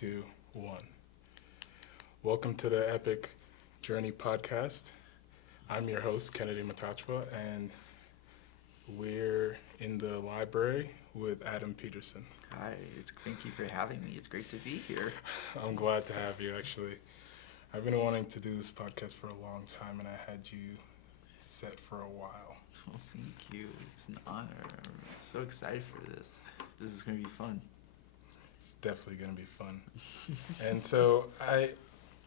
2, 1. Welcome to the Epic Journey podcast. I'm your host, Kennedy Matachwa, and we're in the library with Adam Peterson. Hi, thank you for having me. It's great to be here. I'm glad to have you, actually. I've been wanting to do this podcast for a long time, and I had you set for a while. Well, thank you. It's an honor. I'm so excited for this. This is going to be fun. It's definitely going to be fun. And so I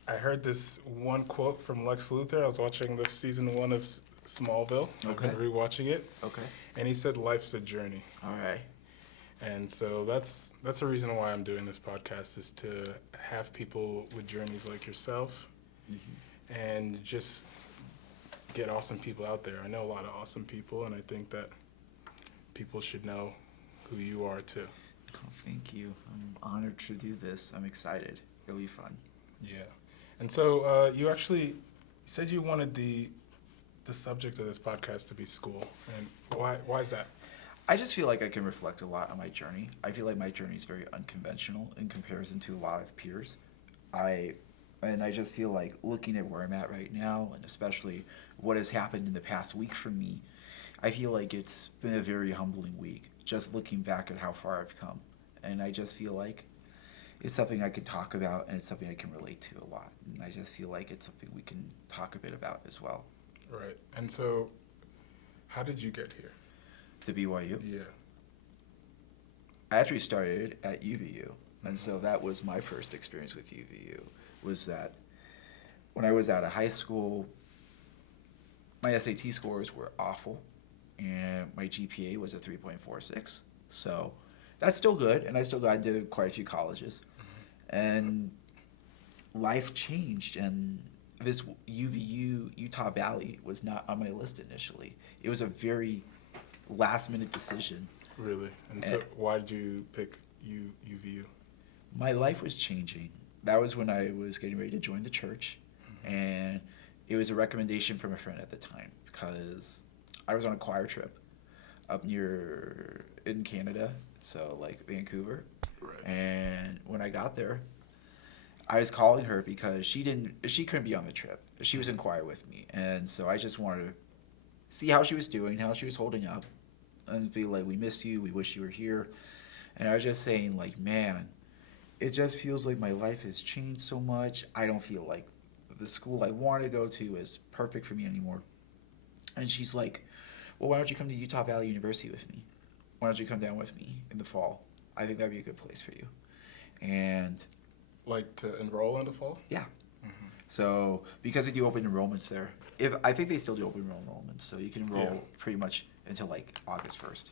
heard this one quote from Lex Luthor. I was watching the season 1 of Smallville. Okay. I've been rewatching it. Okay. And he said life's a journey. All right. And so that's the reason why I'm doing this podcast, is to have people with journeys like yourself and just get awesome people out there. I know a lot of awesome people, and I think that people should know who you are too. Oh, thank you. I'm honored to do this. I'm excited. It'll be fun. Yeah. And so you actually said you wanted the subject of this podcast to be school. And why is that? I just feel like I can reflect a lot on my journey. I feel like my journey is very unconventional in comparison to a lot of peers. I just feel like looking at where I'm at right now, and especially what has happened in the past week for me, I feel like it's been a very humbling week, just looking back at how far I've come. And I just feel like it's something I could talk about, and it's something I can relate to a lot. And I just feel like it's something we can talk a bit about as well. Right. And so how did you get here? To BYU? Yeah. I actually started at UVU, and so that was my first experience with UVU, was that when I was out of high school, my SAT scores were awful, and my GPA was a 3.46. So that's still good, and I still got into quite a few colleges. And life changed, and this UVU, Utah Valley, was not on my list initially. It was a very last-minute decision. Really? And so why did you pick UVU? My life was changing. That was when I was getting ready to join the church, and it was a recommendation from a friend at the time, because I was on a choir trip up in Canada, so like Vancouver. Right. And when I got there, I was calling her because she couldn't be on the trip. She was in choir with me, and so I just wanted to see how she was doing, how she was holding up, and be like, we missed you, we wish you were here. And I was just saying, like, man, it just feels like my life has changed so much. I don't feel like the school I wanted to go to is perfect for me anymore. And she's like, well, why don't you come to Utah Valley University with me? Why don't you come down with me in the fall? I think that'd be a good place for you. And Like to enroll in the fall? yeah. So because they do open enrollments there, I think they still do open enrollments, so you can enroll pretty much until like August 1st.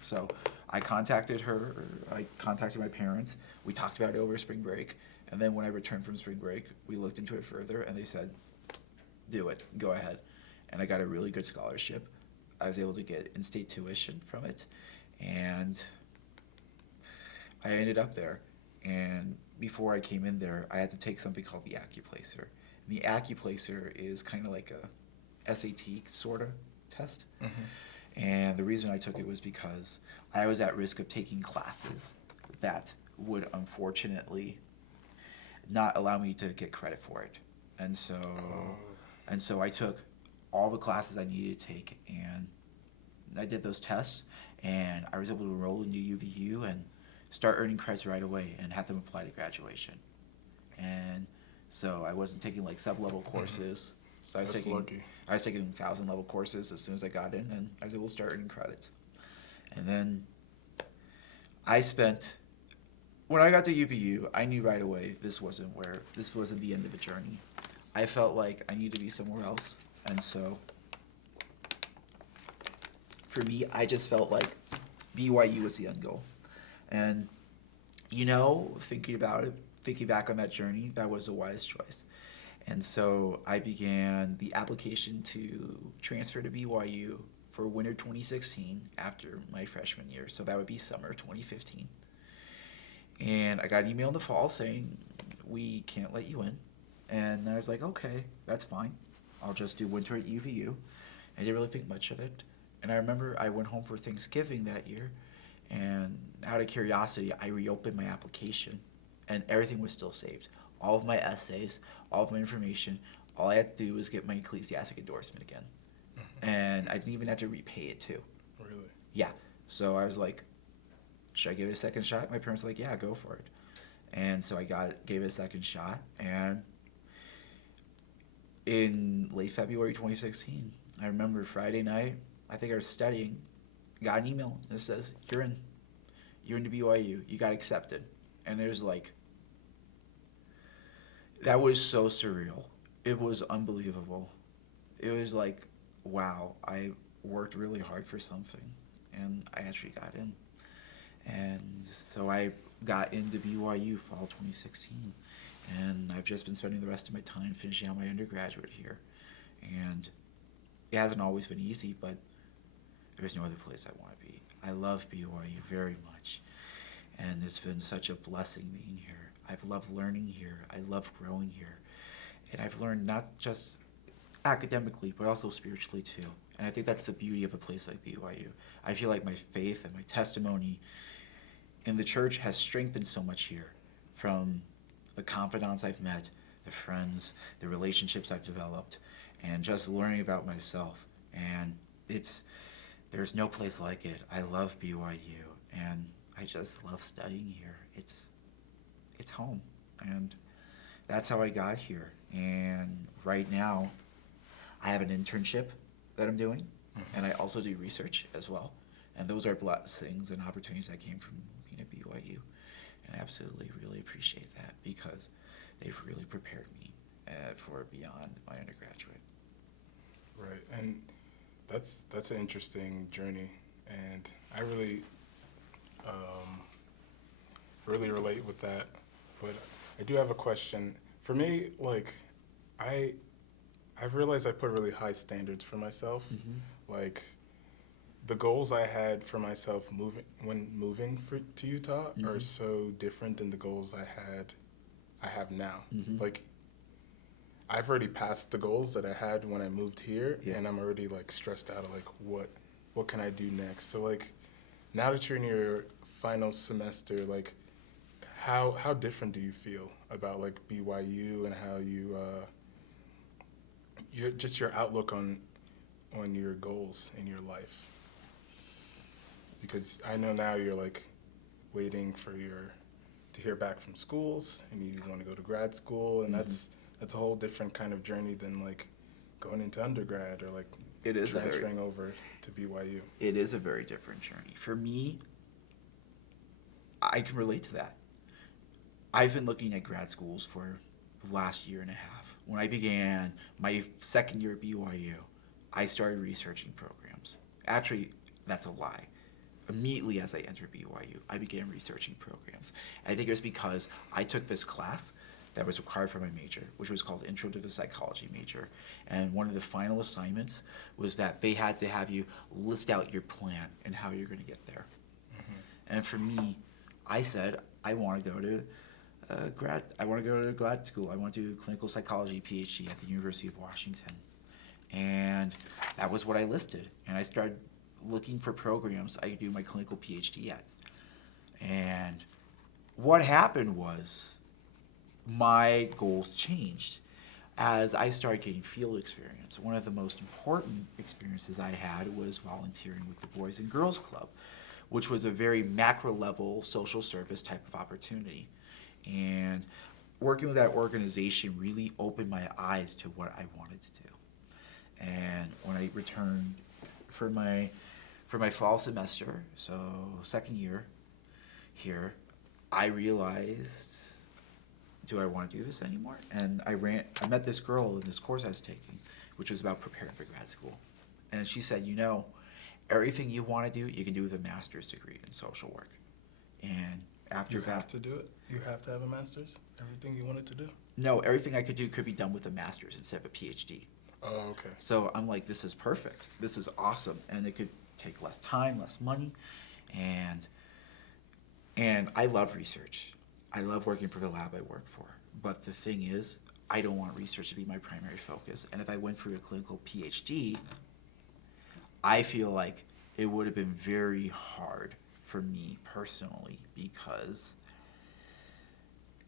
So I contacted my parents, we talked about it over spring break, and then when I returned from spring break, we looked into it further, and they said, do it, go ahead. And I got a really good scholarship. I was able to get in-state tuition from it, and I ended up there. And before I came in there, I had to take something called the Accuplacer. And the Accuplacer is kind of like a SAT sort of test. And the reason I took it was because I was at risk of taking classes that would unfortunately not allow me to get credit for it. And so I took all the classes I needed to take, and I did those tests, and I was able to enroll into UVU and start earning credits right away and have them apply to graduation. And so I wasn't taking like sub-level courses. So I was taking 1,000 level courses as soon as I got in, and I was able to start earning credits. And then when I got to UVU, I knew right away this wasn't the end of the journey. I felt like I needed to be somewhere else. And so for me, I just felt like BYU was the end goal. And, thinking back on that journey, that was a wise choice. And so I began the application to transfer to BYU for winter 2016 after my freshman year. So that would be summer 2015. And I got an email in the fall saying, we can't let you in. And I was like, okay, that's fine. I'll just do winter at UVU. I didn't really think much of it. And I remember I went home for Thanksgiving that year, and out of curiosity, I reopened my application. and everything was still saved. All of my essays, all of my information, all I had to do was get my ecclesiastic endorsement again. And I didn't even have to repay it too. Really? Yeah. So I was like, should I give it a second shot? My parents were like, yeah, go for it. And so I gave it a second shot, and in late February 2016, I remember Friday night, I think I was studying, got an email that says, you're into BYU, you got accepted. And it was like, that was so surreal. It was unbelievable. It was like, wow, I worked really hard for something, and I actually got in. And so I got into BYU fall 2016, and I've just been spending the rest of my time finishing out my undergraduate here. And it hasn't always been easy, but there's no other place I want to be. I love BYU very much, and it's been such a blessing being here. I've loved learning here. I love growing here. And I've learned not just academically, but also spiritually too. And I think that's the beauty of a place like BYU. I feel like my faith and my testimony in the church has strengthened so much here, from the confidants I've met, the friends, the relationships I've developed, and just learning about myself. And there's no place like it. I love BYU, and I just love studying here. It's home, and that's how I got here. And right now, I have an internship that I'm doing, and I also do research as well. And those are blessings and opportunities that came from being at BYU. And I absolutely really appreciate that, because they've really prepared me for beyond my undergraduate. Right, and that's an interesting journey, and I really really relate with that. But I do have a question. For me, like, I've realized I put really high standards for myself. Mm-hmm. Like, the goals I had for myself when moving to Utah Mm-hmm. are so different than the goals I have now. Mm-hmm. Like, I've already passed the goals that I had when I moved here, Yeah. and I'm already like stressed out of like what can I do next. So like, now that you're in your final semester, like, how different do you feel about like BYU and how your outlook on your goals in your life? Because I know now you're like waiting to hear back from schools, and you want to go to grad school, and Mm-hmm. that's a whole different kind of journey than like going into undergrad or like It is transferring over to BYU. It is a very different journey. For me, I can relate to that. I've been looking at grad schools for the last year and a half. When I began my second year at BYU, I started researching programs. Actually, that's a lie. Immediately as I entered BYU, I began researching programs. And I think it was because I took this class that was required for my major, which was called Intro to the Psychology major. And one of the final assignments was that they had to have you list out your plan and how you're going to get there. Mm-hmm. And for me, I said, I want to go to grad school. I want to do clinical psychology PhD at the University of Washington. And that was what I listed. And I started looking for programs I could do my clinical PhD at. And what happened was my goals changed as I started getting field experience. One of the most important experiences I had was volunteering with the Boys and Girls Club, which was a very macro level social service type of opportunity. And working with that organization really opened my eyes to what I wanted to do. And when I returned for my fall semester, so second year here, I realized, do I want to do this anymore? And I met this girl in this course I was taking, which was about preparing for grad school. And she said, everything you want to do, you can do with a master's degree in social work. And after You that, have to do it? You have to have a master's? Everything you wanted to do? no, everything I could do could be done with a master's instead of a PhD. Oh, okay. So I'm like, this is perfect. This is awesome. And it could take less time, less money. And I love research. I love working for the lab I work for. But the thing is, I don't want research to be my primary focus. And if I went for a clinical PhD, I feel like it would have been very hard for me personally, because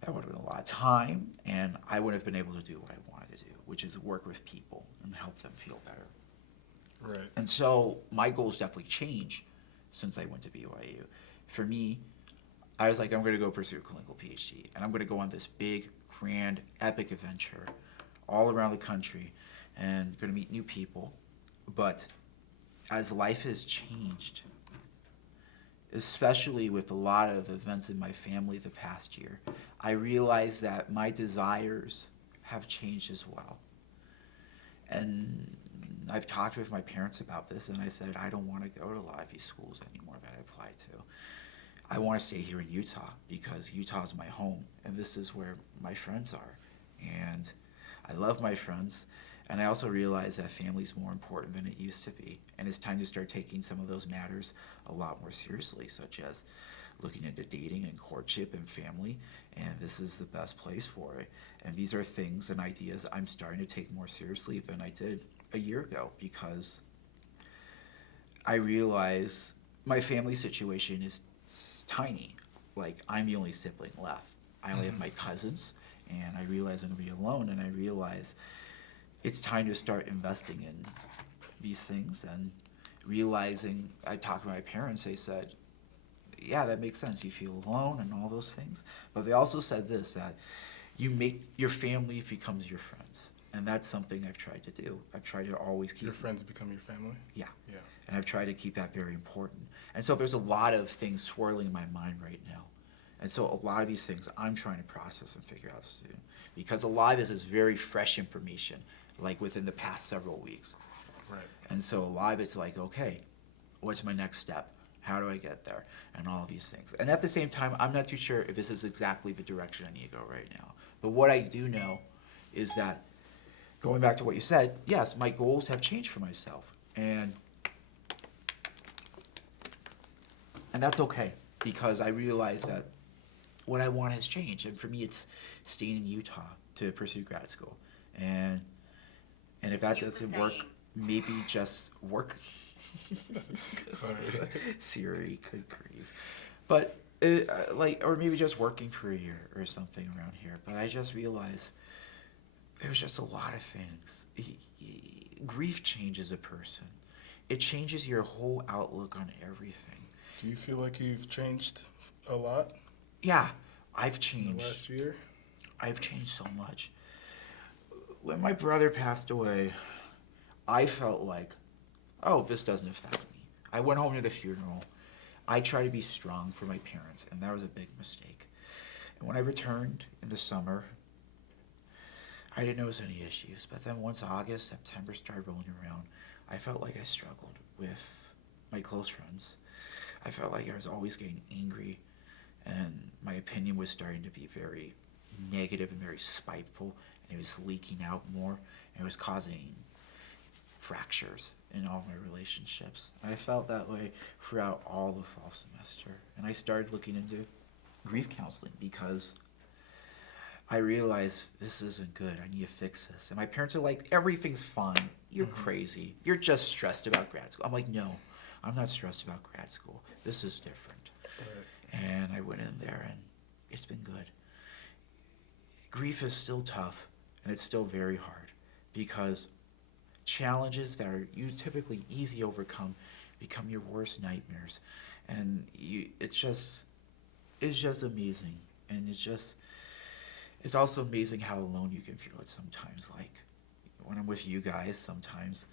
That would have been a lot of time, and I wouldn't have been able to do what I wanted to do, which is work with people and help them feel better. Right. And so my goals definitely changed since I went to BYU. For me, I was like, I'm going to go pursue a clinical PhD, and I'm going to go on this big, grand, epic adventure all around the country and going to meet new people. But as life has changed, especially with a lot of events in my family the past year, I realized that my desires have changed as well. And I've talked with my parents about this, and I said, I don't want to go to a lot of these schools anymore that I applied to. I want to stay here in Utah because Utah is my home, and this is where my friends are. And I love my friends, and I also realize that family's more important than it used to be. And it's time to start taking some of those matters a lot more seriously, such as looking into dating and courtship and family, and this is the best place for it. And these are things and ideas I'm starting to take more seriously than I did a year ago, because I realize my family situation is tiny. Like, I'm the only sibling left. I only have my cousins, and I realize I'm going to be alone, and I realize it's time to start investing in these things and realizing, I talked to my parents, they said, yeah, that makes sense. You feel alone and all those things. But they also said this, that your family becomes your friends. And that's something I've tried to do. I've tried to always keep... Your friends become your family? Yeah. Yeah. And I've tried to keep that very important. And so there's a lot of things swirling in my mind right now. And so a lot of these things I'm trying to process and figure out soon. Because a lot of this is very fresh information, like within the past several weeks. Right. And so a lot of it's like, okay, what's my next step? How do I get there? And all of these things. And at the same time, I'm not too sure if this is exactly the direction I need to go right now. But what I do know is that, going back to what you said, yes, my goals have changed for myself. And that's okay, because I realize that what I want has changed. And for me, it's staying in Utah to pursue grad school. And if that doesn't work, maybe just work. Sorry. Siri, good grief. But or maybe just working for a year or something around here. But I just realized there's just a lot of things. Grief changes a person. It changes your whole outlook on everything. Do you feel like you've changed a lot? Yeah, I've In changed. the last year? I've changed so much. When my brother passed away, I felt like, oh, this doesn't affect me. I went home to the funeral. I tried to be strong for my parents, and that was a big mistake. And when I returned in the summer, I didn't notice any issues. But then once August, September started rolling around, I felt like I struggled with my close friends. I felt like I was always getting angry, and my opinion was starting to be very negative and very spiteful, and it was leaking out more, and it was causing fractures in all my relationships. And I felt that way throughout all the fall semester. And I started looking into grief counseling because I realized this isn't good. I need to fix this. And my parents are like, everything's fine. You're crazy. You're just stressed about grad school. I'm like, no, I'm not stressed about grad school. This is different. Right. And I went in there, and it's been good. Grief is still tough, and it's still very hard, because challenges that are typically easy to overcome become your worst nightmares. And it's just amazing. And it's also amazing how alone you can feel it sometimes. Like, when I'm with you guys, sometimes,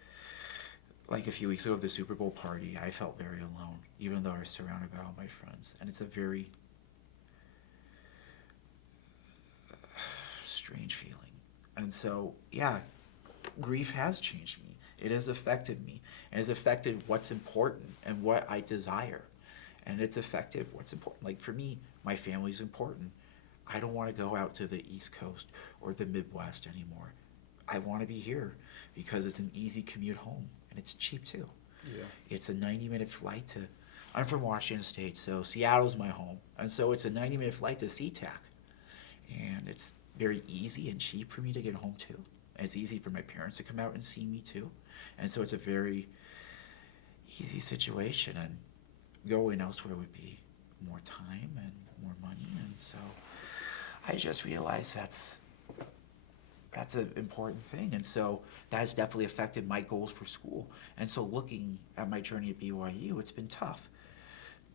like a few weeks ago at the Super Bowl party, I felt very alone, even though I was surrounded by all my friends. And it's a very strange feeling. And so, yeah, grief has changed me. It has affected me. It has affected what's important and what I desire. And it's affected what's important. Like, for me, my family's important. I don't want to go out to the East Coast or the Midwest anymore. I want to be here because it's an easy commute home, and it's cheap too. Yeah. It's a 90-minute flight to... I'm from Washington State, so Seattle's my home. And so it's a 90-minute flight to SeaTac. And it's very easy and cheap for me to get home too. And it's easy for my parents to come out and see me too. And so it's a very easy situation. And going elsewhere would be more time and more money. And so I just realized that's an important thing. And so that has definitely affected my goals for school. And so looking at my journey at BYU, it's been tough.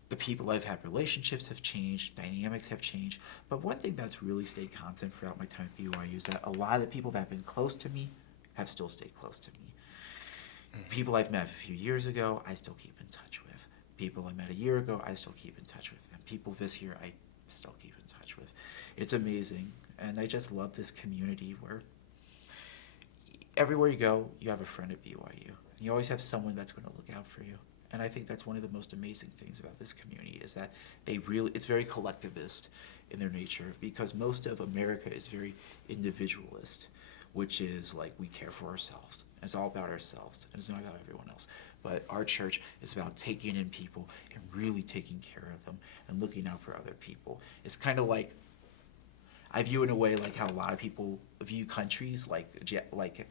The people I've had relationships have changed, dynamics have changed. But one thing that's really stayed constant throughout my time at BYU is that a lot of the people that have been close to me have still stayed close to me. People I've met a few years ago, I still keep in touch with. People I met a year ago, I still keep in touch with. And people this year, I still keep in touch with. It's amazing. And I just love this community where everywhere you go, you have a friend at BYU. And you always have someone that's going to look out for you. And I think that's one of the most amazing things about this community is that it's very collectivist in their nature, because most of America is very individualist, which is like we care for ourselves. It's all about ourselves, and it's not about everyone else. But our church is about taking in people and really taking care of them and looking out for other people. It's kind of like, I view in a way like how a lot of people view countries, like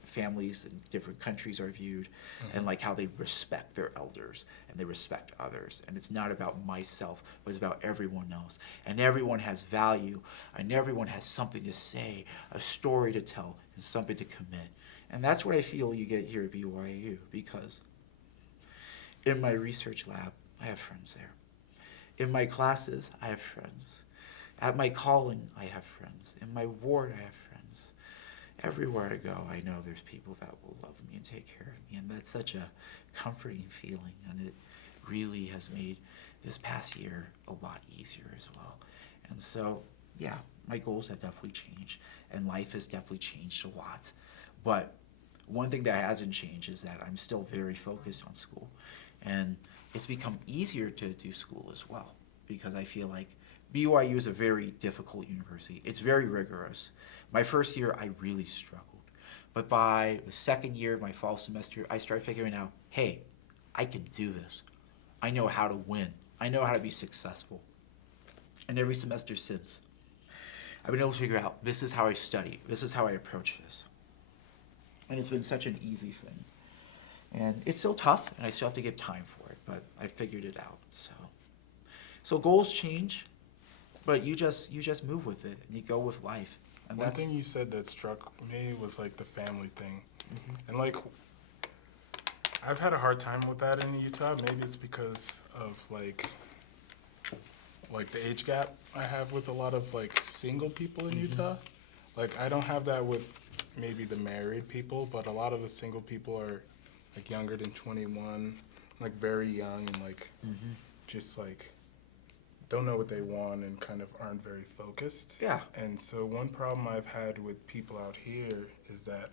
families in different countries are viewed, and like how they respect their elders and they respect others. And it's not about myself, but it's about everyone else. And everyone has value, and everyone has something to say, a story to tell, and something to commit. And that's what I feel you get here at BYU, because in my research lab, I have friends there. In my classes, I have friends. At my calling, I have friends. In my ward, I have friends. Everywhere I go, I know there's people that will love me and take care of me, and that's such a comforting feeling, and it really has made this past year a lot easier as well. And so, yeah, my goals have definitely changed, and life has definitely changed a lot. But one thing that hasn't changed is that I'm still very focused on school, and it's become easier to do school as well, because I feel like BYU is a very difficult university. It's very rigorous. My first year, I really struggled. But by the second year, my fall semester, I started figuring out, hey, I can do this. I know how to win. I know how to be successful. And every semester since, I've been able to figure out, this is how I study. This is how I approach this. And it's been such an easy thing. And it's still tough, and I still have to give time for it, but I figured it out. So goals change. But you just move with it, and you go with life. And One thing you said that struck me was like the family thing. And like, I've had a hard time with that in Utah. Maybe it's because of like the age gap I have with a lot of like single people in Utah. Like, I don't have that with maybe the married people, but a lot of the single people are like younger than 21, like very young, and like just like don't know what they want and kind of aren't very focused. Yeah. And so one problem I've had with people out here is that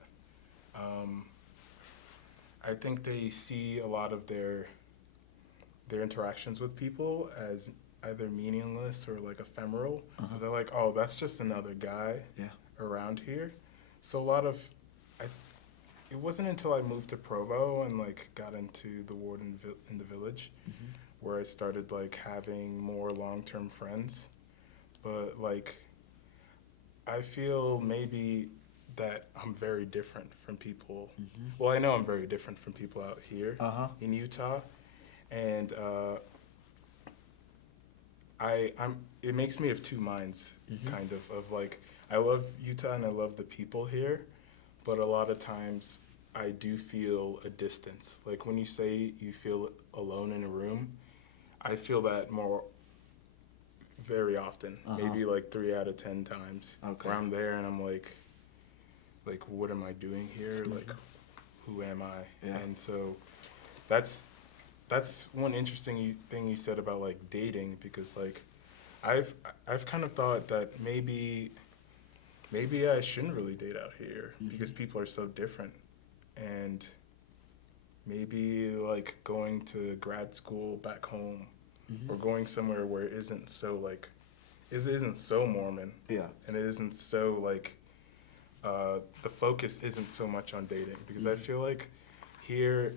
I think they see a lot of their interactions with people as either meaningless or like ephemeral. Because they're like, oh, that's just another guy around here. So a lot of, it wasn't until I moved to Provo and like got into the ward in the village where I started like having more long-term friends. But like, I feel maybe that I'm very different from people. Well, I know I'm very different from people out here in Utah. And it makes me of two minds, kind of like, I love Utah and I love the people here, but a lot of times I do feel a distance. Like when you say you feel alone in a room, I feel that very often, maybe like 3 out of 10 times. Where I'm there and I'm like, what am I doing here? Like, who am I? Yeah. And so that's one interesting thing you said about like dating, because like I've kind of thought that maybe I shouldn't really date out here because people are so different, and maybe like going to grad school back home or going somewhere where it isn't so like it isn't so Mormon, and it isn't so like the focus isn't so much on dating, because I feel like here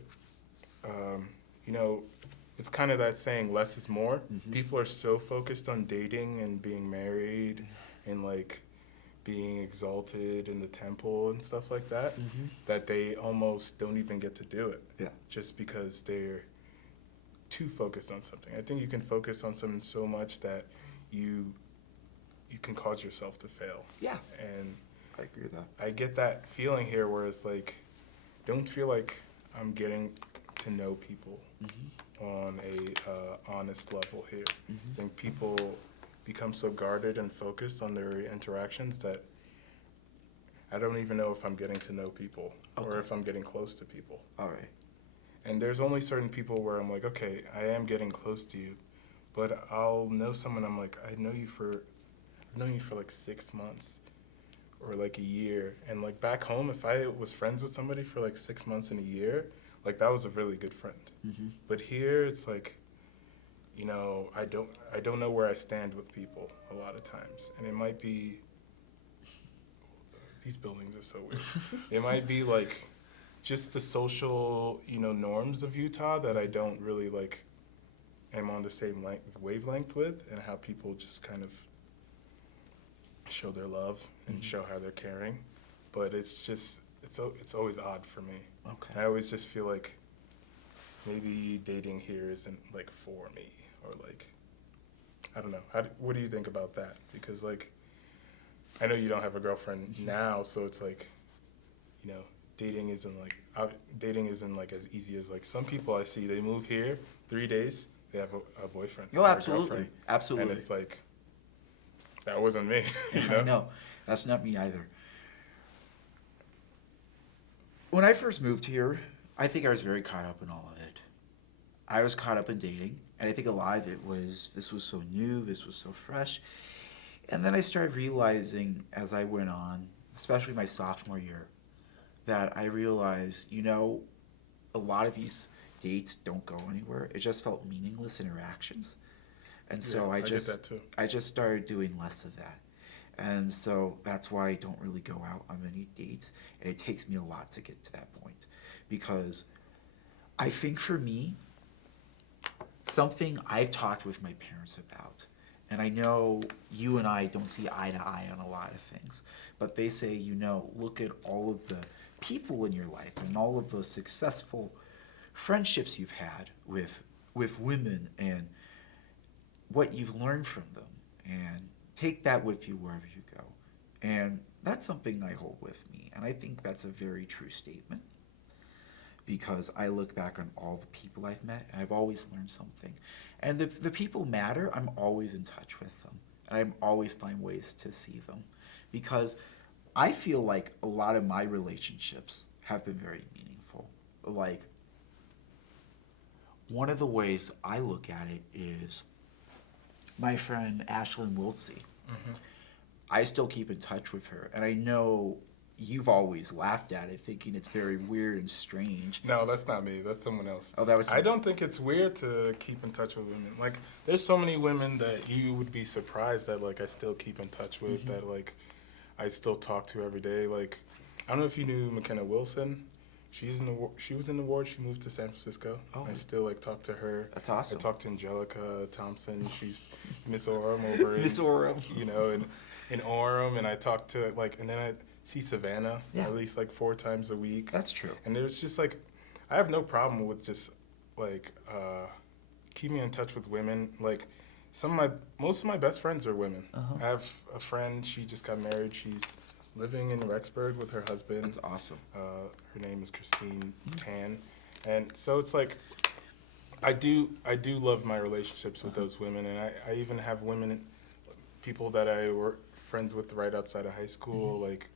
you know, it's kind of that saying, less is more. People are so focused on dating and being married and like being exalted in the temple and stuff like that, that they almost don't even get to do it. Just because they're too focused on something. I think you can focus on something so much that you you can cause yourself to fail. Yeah, And I agree with that. I get that feeling here where it's like, don't feel like I'm getting to know people on a honest level here. I think people become so guarded and focused on their interactions that I don't even know if I'm getting to know people or if I'm getting close to people. All right. And there's only certain people where I'm like, okay, I am getting close to you, but I'll know someone. I'm like, I've known you for like 6 months or like a year. And like back home, if I was friends with somebody for like 6 months and a year, like that was a really good friend. But here it's like, you know, I don't know where I stand with people a lot of times. And it might be, these buildings are so weird. It might be like just the social, you know, norms of Utah that I don't really like am on the same wavelength with, and how people just kind of show their love and show how they're caring. But it's just, it's always odd for me. Okay. And I always just feel like maybe dating here isn't like for me, or like, I don't know. What do you think about that? Because like, I know you don't have a girlfriend now, so it's like, you know, dating isn't like as easy as like some people I see. They move here, 3 days, they have a boyfriend. No, or a absolutely, girlfriend. absolutely. And it's like, that wasn't me. You know? I know, that's not me either. When I first moved here, I think I was very caught up in all of it. I was caught up in dating, and I think a lot of it was, this was so new, this was so fresh. And then I started realizing as I went on, especially my sophomore year, that I realized, you know, a lot of these dates don't go anywhere. It just felt meaningless interactions. And so I get that too. I just started doing less of that. And so that's why I don't really go out on many dates. And it takes me a lot to get to that point. Because I think for me, something I've talked with my parents about, and I know you and I don't see eye to eye on a lot of things, but they say, you know, look at all of the people in your life and all of those successful friendships you've had with women and what you've learned from them, and take that with you wherever you go. And that's something I hold with me, and I think that's a very true statement, because I look back on all the people I've met, and I've always learned something. And the people matter. I'm always in touch with them, and I always find ways to see them, because I feel like a lot of my relationships have been very meaningful. Like, one of the ways I look at it is my friend Ashlyn Wiltsey. I still keep in touch with her, and I know you've always laughed at it, thinking it's very weird and strange. No, that's not me. That's someone else. Oh, that was I don't think it's weird to keep in touch with women. Like, there's so many women that you would be surprised that, like, I still keep in touch with, that, like, I still talk to every day. Like, I don't know if you knew McKenna Wilson. She was in the ward. She moved to San Francisco. Oh. I still, like, talk to her. That's awesome. I talk to Angelica Thompson. She's Miss Orem over in, Miss Orem. you know, in Orem. And I talk to, like, and then I see Savannah at least, like, 4 times a week. That's true. And it's just, like, I have no problem with just, like, keeping in touch with women. Like, most of my best friends are women. I have a friend, she just got married. She's living in Rexburg with her husband. That's awesome. Her name is Christine Tan. And so it's like, I do love my relationships with those women. And I even have people that I were friends with right outside of high school, like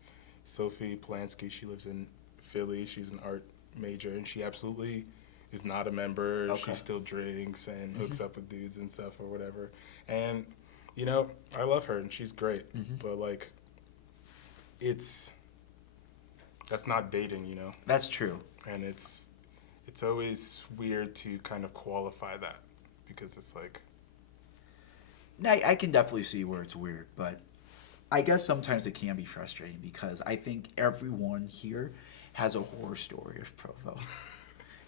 Sophie Polanski. She lives in Philly. She's an art major, and she absolutely is not a member. Okay. She still drinks and hooks up with dudes and stuff or whatever. And, you know, I love her, and she's great. But, like, that's not dating, you know? That's true. And it's always weird to kind of qualify that, because it's like... I can definitely see where it's weird, but I guess sometimes it can be frustrating, because I think everyone here has a horror story of Provo.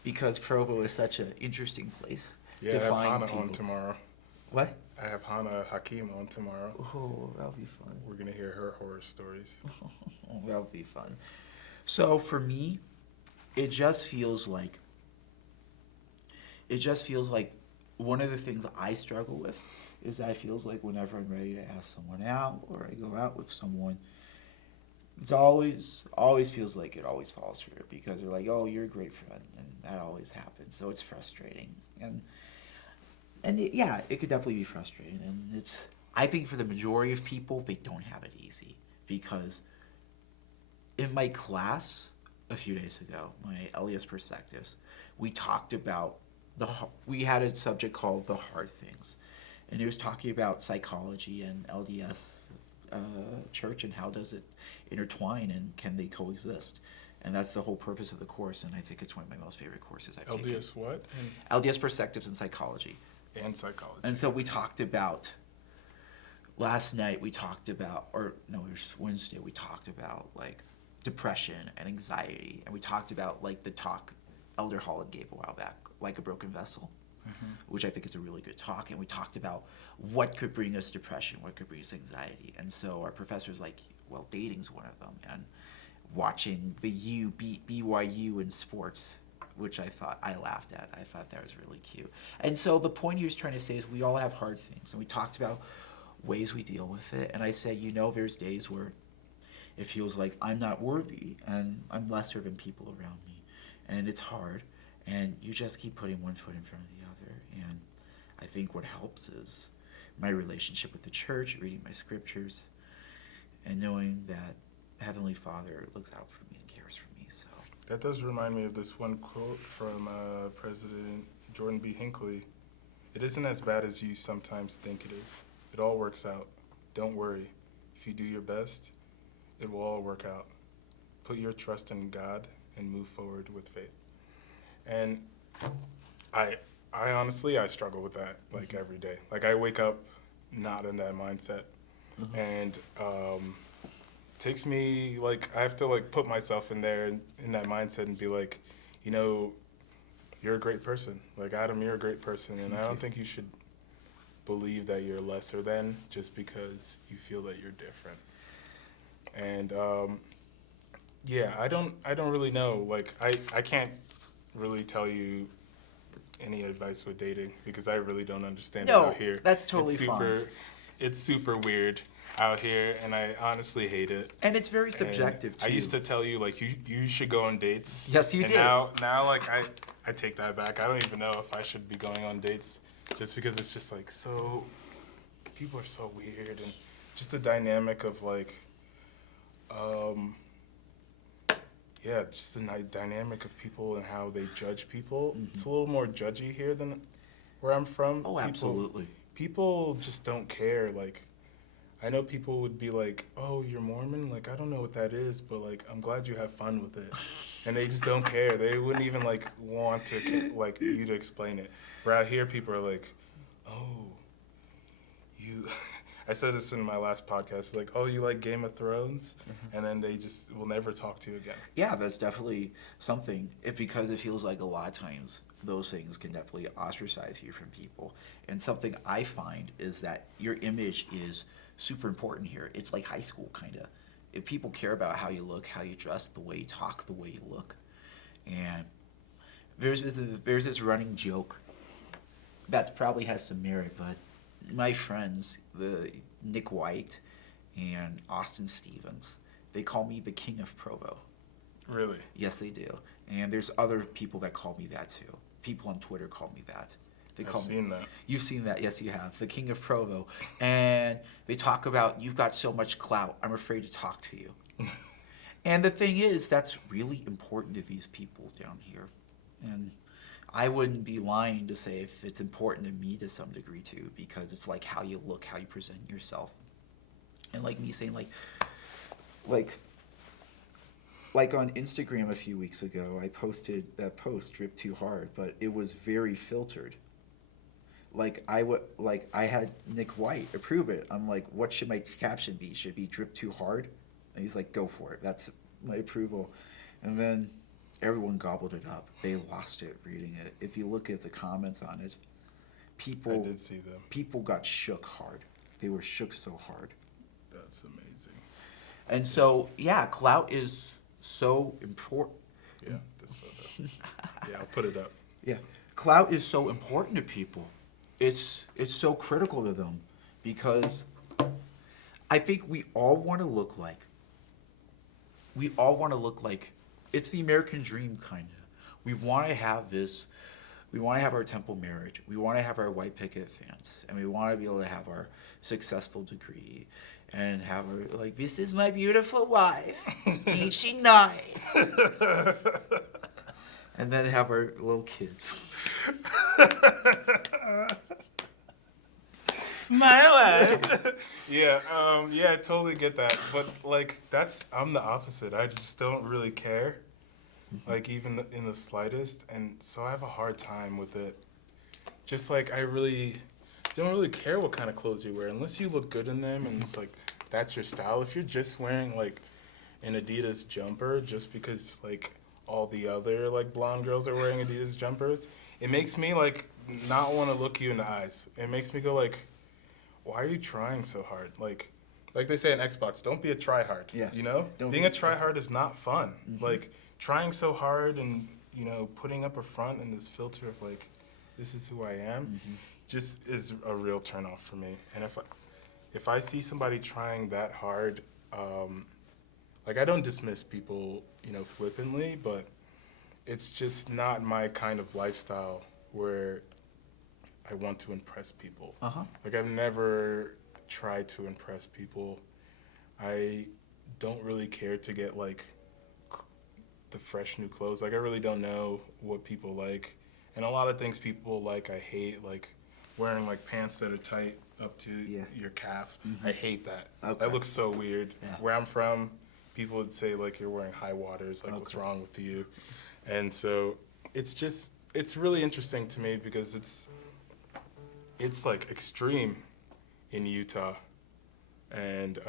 Because Provo is such an interesting place Yeah, to I have find Hannah people. on tomorrow. What? I have Hannah Hakim on tomorrow. Oh, that'll be fun. We're going to hear her horror stories. Oh, that'll be fun. So for me, it just feels like one of the things I struggle with is that it feels like whenever I'm ready to ask someone out or I go out with someone, it's always feels like it always falls through because they're like, oh, you're a great friend, and that always happens. So it's frustrating, yeah, it could definitely be frustrating, and I think for the majority of people, they don't have it easy because in my class a few days ago, my LES Perspectives, we talked about we had a subject called the hard things, and it was talking about psychology and LDS church and how does it intertwine and can they coexist, and that's the whole purpose of the course, and I think it's one of my most favorite courses I've taken. LDS what? LDS Perspectives in Psychology. And psychology. And so we talked about, last night we talked about, or no, it was Wednesday, we talked about like depression and anxiety, and we talked about like the talk Elder Holland gave a while back, Like a Broken Vessel, which I think is a really good talk, and we talked about what could bring us depression, what could bring us anxiety, and so our professor's like, well, dating's one of them, and watching the U beat BYU in sports, which I laughed at. I thought that was really cute. And so the point he was trying to say is we all have hard things, and we talked about ways we deal with it, and I said, there's days where it feels like I'm not worthy, and I'm lesser than people around me, and it's hard, and you just keep putting one foot in front of the other, and I think what helps is my relationship with the church, reading my scriptures, and knowing that Heavenly Father looks out for me and cares for me. So that does remind me of this one quote from President Jordan B. Hinckley. It isn't as bad as you sometimes think it is. It all works out. Don't worry. If you do your best, it will all work out. Put your trust in God and move forward with faith. And I honestly, I struggle with that like every day. Like I wake up not in that mindset, and takes me like I have to like put myself in there in that mindset and be like, you're a great person. Like Adam, you're a great person, and I don't think you should believe that you're lesser than just because you feel that you're different. And I don't really know. Like I can't really tell you any advice with dating because I really don't understand it out here. That's totally fine. It's super weird out here, and I honestly hate it. And it's very subjective too. I used to tell you like you should go on dates. Yes, you did. Now like I take that back. I don't even know if I should be going on dates just because it's just like so people are so weird, and just the dynamic of like just the dynamic of people and how they judge people. It's a little more judgy here than where I'm from. Oh, absolutely. People just don't care. Like, I know people would be like, oh, you're Mormon? Like, I don't know what that is, but, like, I'm glad you have fun with it. And they just don't care. They wouldn't even, like, want to, like, you to explain it. Where out here, people are like, oh, you... I said this in my last podcast, like, oh, you like Game of Thrones? And then they just will never talk to you again. Yeah, that's definitely something, because it feels like a lot of times those things can definitely ostracize you from people. And something I find is that your image is super important here. It's like high school, kind of. If people care about how you look, how you dress, the way you talk, the way you look. And there's this running joke that probably has some merit, but my friends, the Nick White and Austin Stevens, they call me the King of Provo. Really? Yes, they do. And there's other people that call me that too. People on Twitter call me that. I've seen that. You've seen that, yes, you have. The King of Provo. And they talk about, you've got so much clout, I'm afraid to talk to you. And the thing is, that's really important to these people down here. And I wouldn't be lying to say if it's important to me to some degree too, because it's like how you look, how you present yourself. And like me saying like on Instagram a few weeks ago, I posted that post, Drip Too Hard, but it was very filtered. Like I had Nick White approve it. I'm like, what should my caption be? Should it be Drip Too Hard? And he's like, go for it. That's my approval. And then everyone gobbled it up. They lost it reading it. If you look at the comments on it, people... I did see them. People got shook hard. They were shook so hard. That's amazing. And so, yeah, clout is so important. Yeah, this photo. Yeah, I'll put it up. Yeah. Clout is so important to people. it's so critical to them because I think we all want to look like it's the American dream kind of. We want to have this. We want to have our temple marriage. We want to have our white picket fence, and we want to be able to have our successful degree, and have our like. This is my beautiful wife. Ain't she nice? And then have our little kids. My wife. Yeah, I totally get that. But like, I'm the opposite. I just don't really care. Like even in the slightest, and so I have a hard time with it. Just like I really don't really care what kind of clothes you wear unless you look good in them and it's like that's your style. If you're just wearing like an Adidas jumper just because like all the other like blonde girls are wearing Adidas jumpers, it makes me like not want to look you in the eyes. It makes me go like, why are you trying so hard? Like they say in Xbox, don't be a tryhard. Yeah. You know, being a tryhard is not fun. Like trying so hard and putting up a front and this filter of like, this is who I am, just is a real turnoff for me. And if I see somebody trying that hard, like I don't dismiss people, flippantly, but it's just not my kind of lifestyle where I want to impress people. Like I've never tried to impress people. I don't really care to get like the fresh new clothes. Like I really don't know what people like, and a lot of things people like I hate, like wearing like pants that are tight up to your calf. I hate that. That looks so weird. Where I'm from, people would say like you're wearing high waters, like what's wrong with you? And so it's really interesting to me because it's like extreme in Utah. And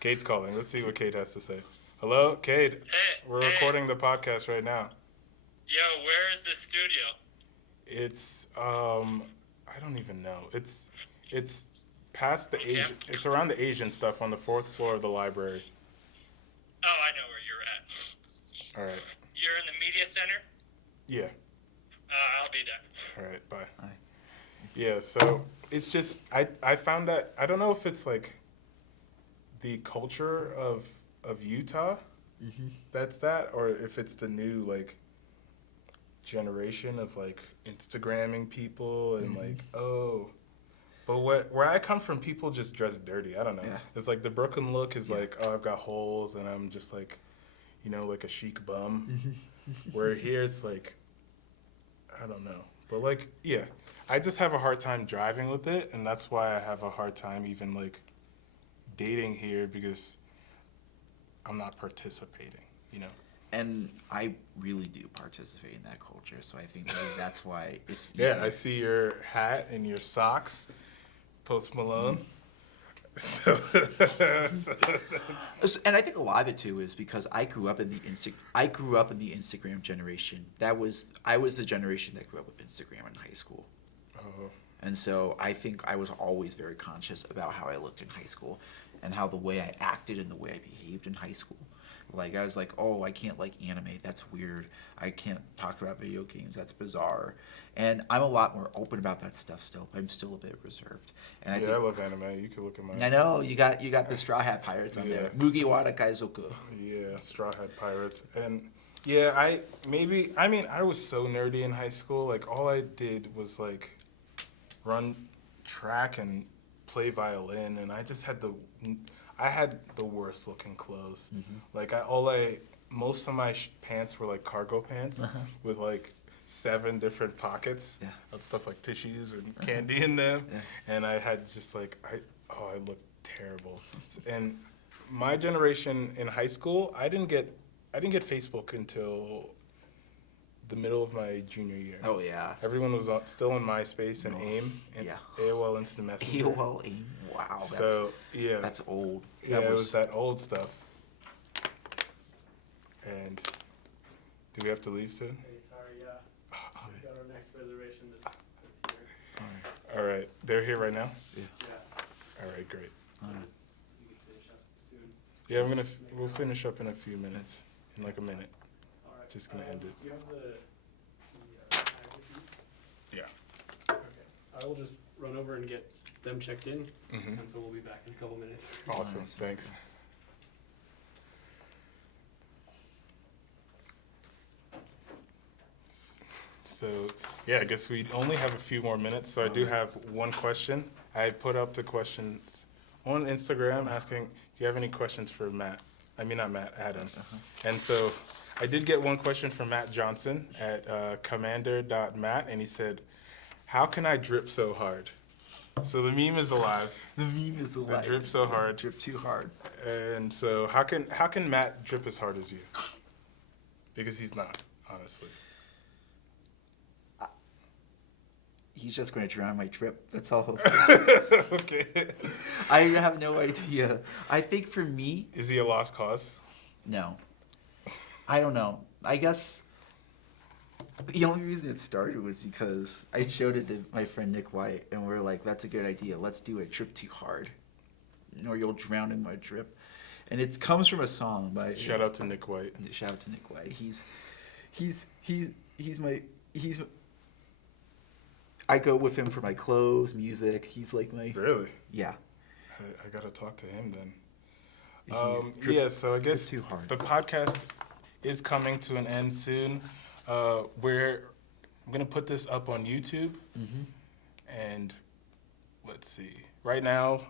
Cade's calling. Let's see what Cade has to say. Hello, Cade. Hey, We're recording the podcast right now. Yo, where is the studio? It's I don't even know. It's past the Asian. It's around the Asian stuff on the 4th floor of the library. Oh, I know where you're at. All right. You're in the media center? Yeah. I'll be there. All right. Bye. Bye. Yeah. So it's just I found that I don't know if it's like the culture of Utah that's that, or if it's the new like generation of like Instagramming people and like but where I come from, people just dress dirty. I don't know. Yeah. It's like the Brooklyn look is like, oh, I've got holes and I'm just like, like a chic bum. Where here it's like, I don't know. But like, yeah, I just have a hard time driving with it, and that's why I have a hard time even like dating here because I'm not participating, And I really do participate in that culture, so I think maybe that's why it's easy. Yeah, I see your hat and your socks, Post Malone. And I think a lot of it too is because I grew up in the Instagram generation. I was the generation that grew up with Instagram in high school. Oh. And so I think I was always very conscious about how I looked in high school and how the way I acted and the way I behaved in high school. Like, I was like, oh, I can't like anime. That's weird. I can't talk about video games. That's bizarre. And I'm a lot more open about that stuff still, but I'm still a bit reserved. And I love anime. You can look at mine. I know. You got the Straw Hat Pirates on there. Mugiwara Kaizoku. Yeah, Straw Hat Pirates. And yeah, I was so nerdy in high school. Like, all I did was like run track and play violin, and I just had I had the worst looking clothes. Like most of my pants were like cargo pants with like 7 different pockets of stuff like tissues and candy in them. And I had just like, I looked terrible. And my generation in high school, I didn't get Facebook until the middle of my junior year. Oh, yeah. Everyone was still on MySpace and AIM and AOL Instant Messenger. AOL AIM. Wow. That's old. Yeah, it was that old stuff. And do we have to leave soon? Hey, sorry, yeah. We got our next reservation that's here. All right. They're here right now? Yeah. All right, great. You can finish up soon. Yeah, we'll finish up in a few minutes, in like a minute. All right. Just gonna end it. Do you have the tag with you? Yeah. Okay. I will just run over and get them checked in, Mm-hmm. and so we'll be back in a couple minutes. Awesome. Nice. Thanks. So, yeah, I guess we only have a few more minutes. So I do have one question. I put up the questions on Instagram asking, do you have any questions for Matt? I mean, not Matt, Adam. And so I did get one question from Matt Johnson at commander.matt, and he said, how can I drip so hard? So the meme is alive. The meme is The alive. drip so hard. Drip too hard. And so how can Matt drip as hard as you? Because he's not, honestly. He's just going to drown my drip. That's all I'll say. Okay. I have no idea. I think for me, Is he a lost cause? no. I don't know. I guess the only reason it started was because I showed it to my friend Nick White, and we are like, that's a good idea. Let's do it. Drip too hard, or you'll drown in my drip. And it comes from a song by... Shout out to Nick White. Shout out to Nick White. He's I go with him for my clothes, music. He's like my... Really? Yeah. I gotta talk to him then. He's drip- Yeah, so I drip guess too hard. the podcast is coming to an end soon. I'm gonna put this up on YouTube, and let's see. Right now,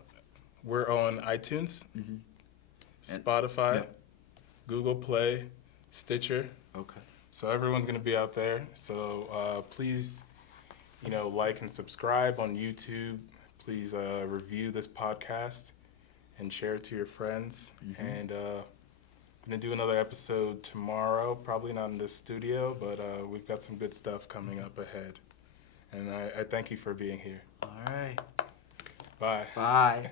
we're on iTunes, Spotify, Yep. Google Play, Stitcher. Okay. So everyone's gonna be out there. So please, like and subscribe on YouTube. Please review this podcast and share it to your friends. And I'm gonna do another episode tomorrow. Probably not in this studio, but we've got some good stuff coming up ahead. And I thank you for being here. All right. Bye. Bye.